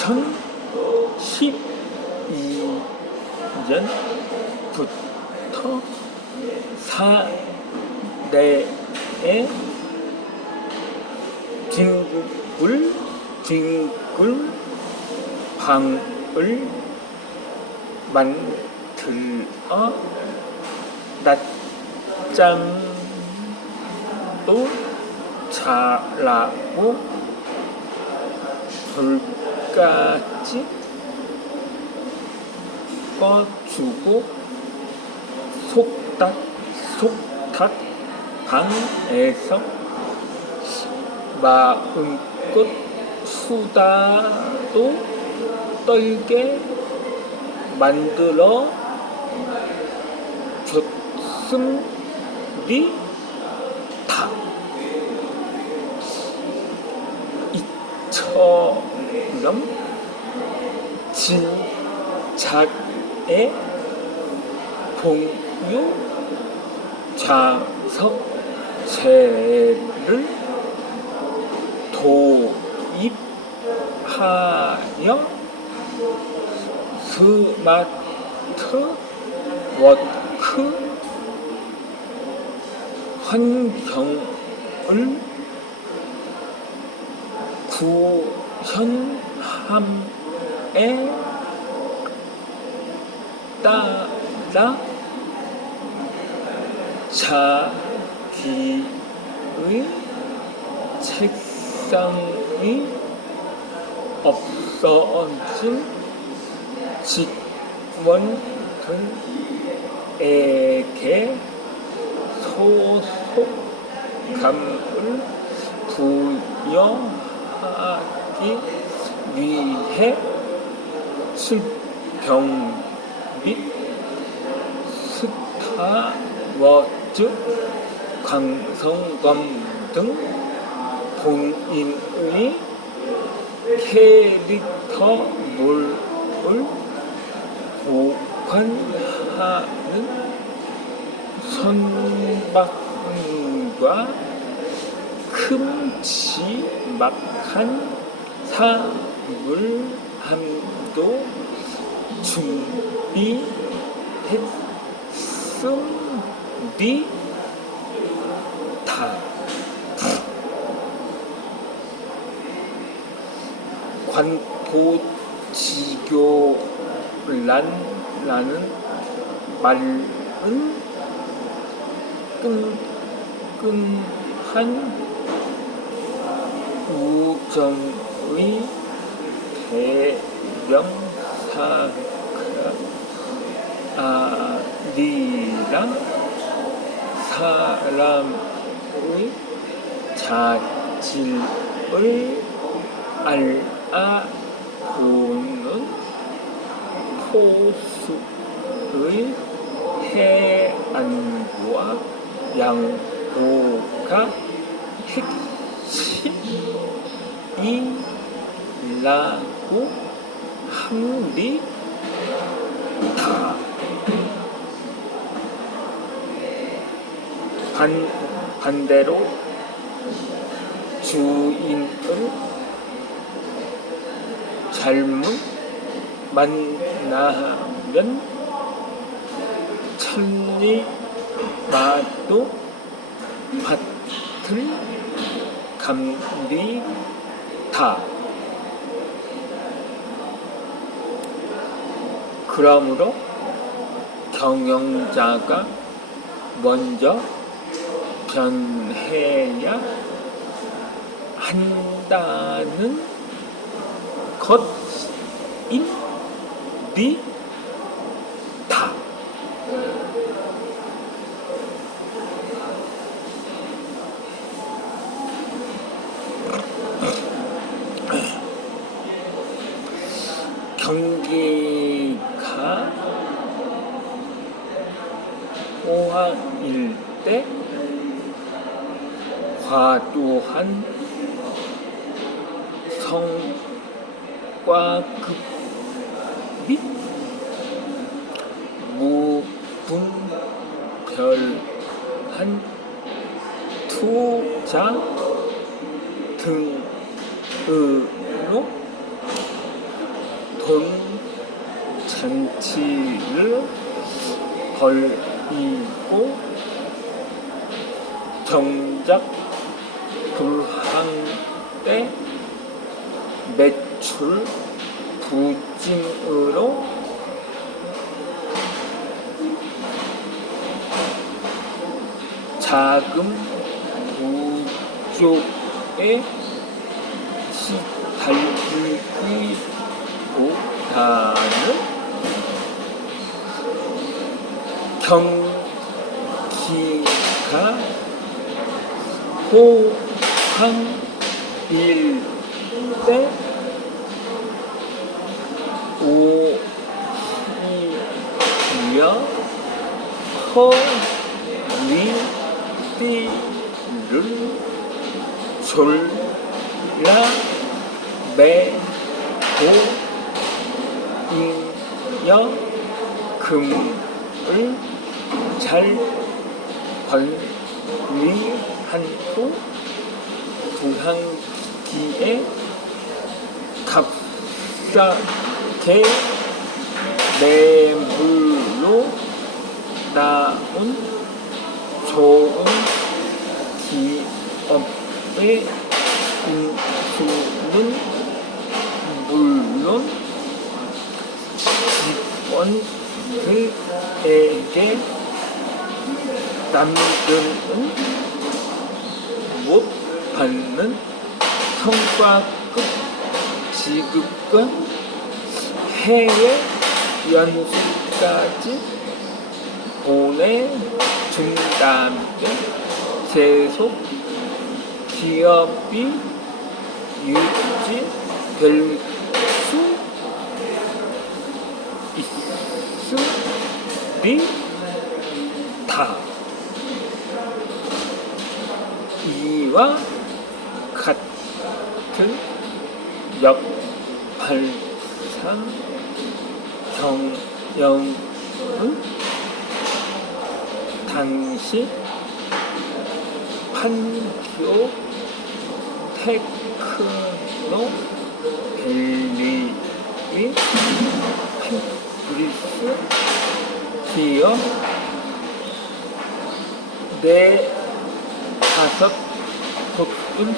2012년부터 사내에 뒹굴 뒹굴 방을 만들어 낮잠도 자라고 불까지 꺼주고 속닥 속닥 방에서 마음껏 수다도 떨게 만들어 줬습니다. 이처럼 진작에? 공유? 좌석체를? 도입하여? 스마트? 워크? 환경을? 구현 함에 따라 자기의 책상이 없어진 직원들에게 소속감을 부여하기 위해? 술병 및 스타워즈? 광성검 등? 본인의? 캐릭터물을 보관하는? 선박과 큼지막한? 사 물함도 준비했습니다. 관포지교란라는 말은 끈끈한 우정의 대명사가 아니라 사람의 자질을 알아보는 포수의 해안과 양보가 핵심이라 고 합니다. 반, 반대로 주인을 잘못 만나면 천리 마도 밭을 갑니다. 그러므로 경영자가 먼저 변해야 한다는 것입니다. 경기 가 호황일 때 과도한 성과급 및 무분별한 투자 등으로 잔치를 벌이고 정작 불황 때 매출 부진으로 자금 부족에 시달리기보다는 경기가 호황일 때 오히려 허리띠를 졸라 매고 잉여 금을 잘 관리한 후 부항기에 값싸게 매물로 나온 좋은 기업의 남들은 못 받는 성과급 지급과 해외 연수까지 보내준다면 계속 기업이 유지될 수 있으리 다. 이와 같은 역발상 경영은 당시 판교 테크노 벨리인 팬브리스 기업 네 다섯 곳은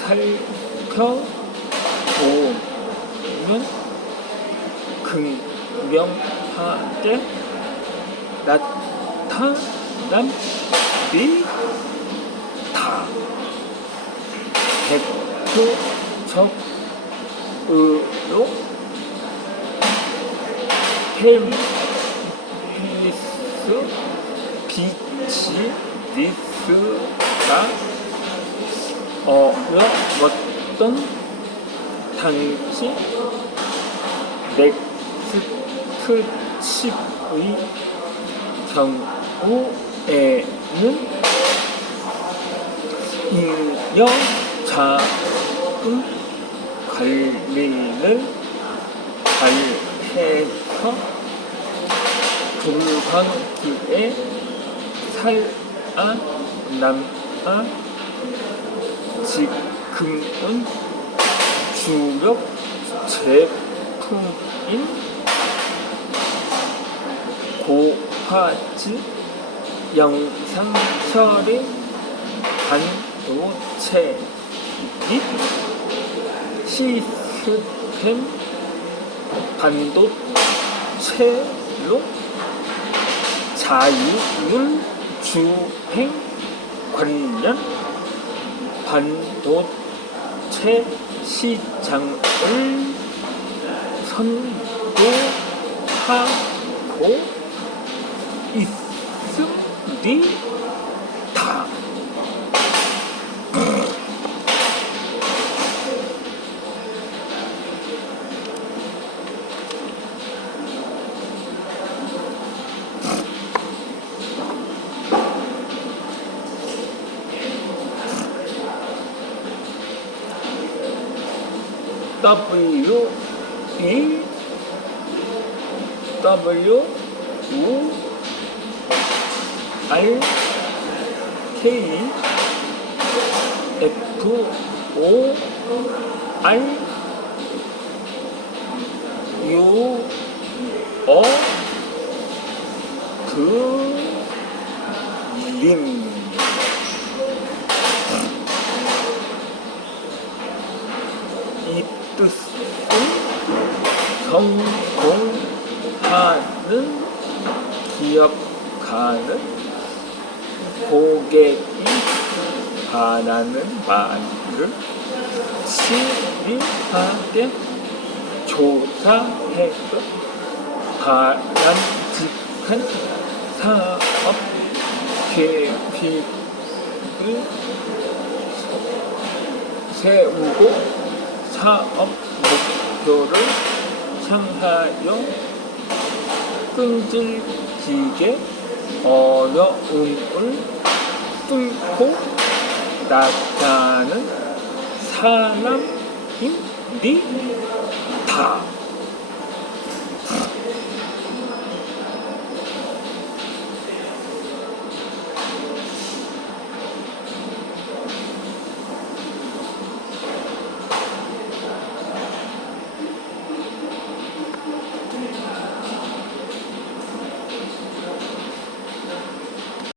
살펴보면 극명하게 나타납니다. 대표적으로 헬리스 비치리스가 어려웠던 당시 넥스트 칩의 경우에는 잉여 자금 관리를 잘 해서 불황기에 살아남아 지금은 주력 제품인 고화질 영상 처리 반도체 및 시스템 반도체로 자율 주행 관련 반도체 시장을 선도하고 있습니다. W E W U R K F O R U 어, 그, 성공하는 기억하는 고객이 바라는 말을 치밀하게 조사해서 바람직한 사업 계획을 세우고 사업 목표를 향하여 끈질기게 어려움을 뚫고 나가는 사람입니다.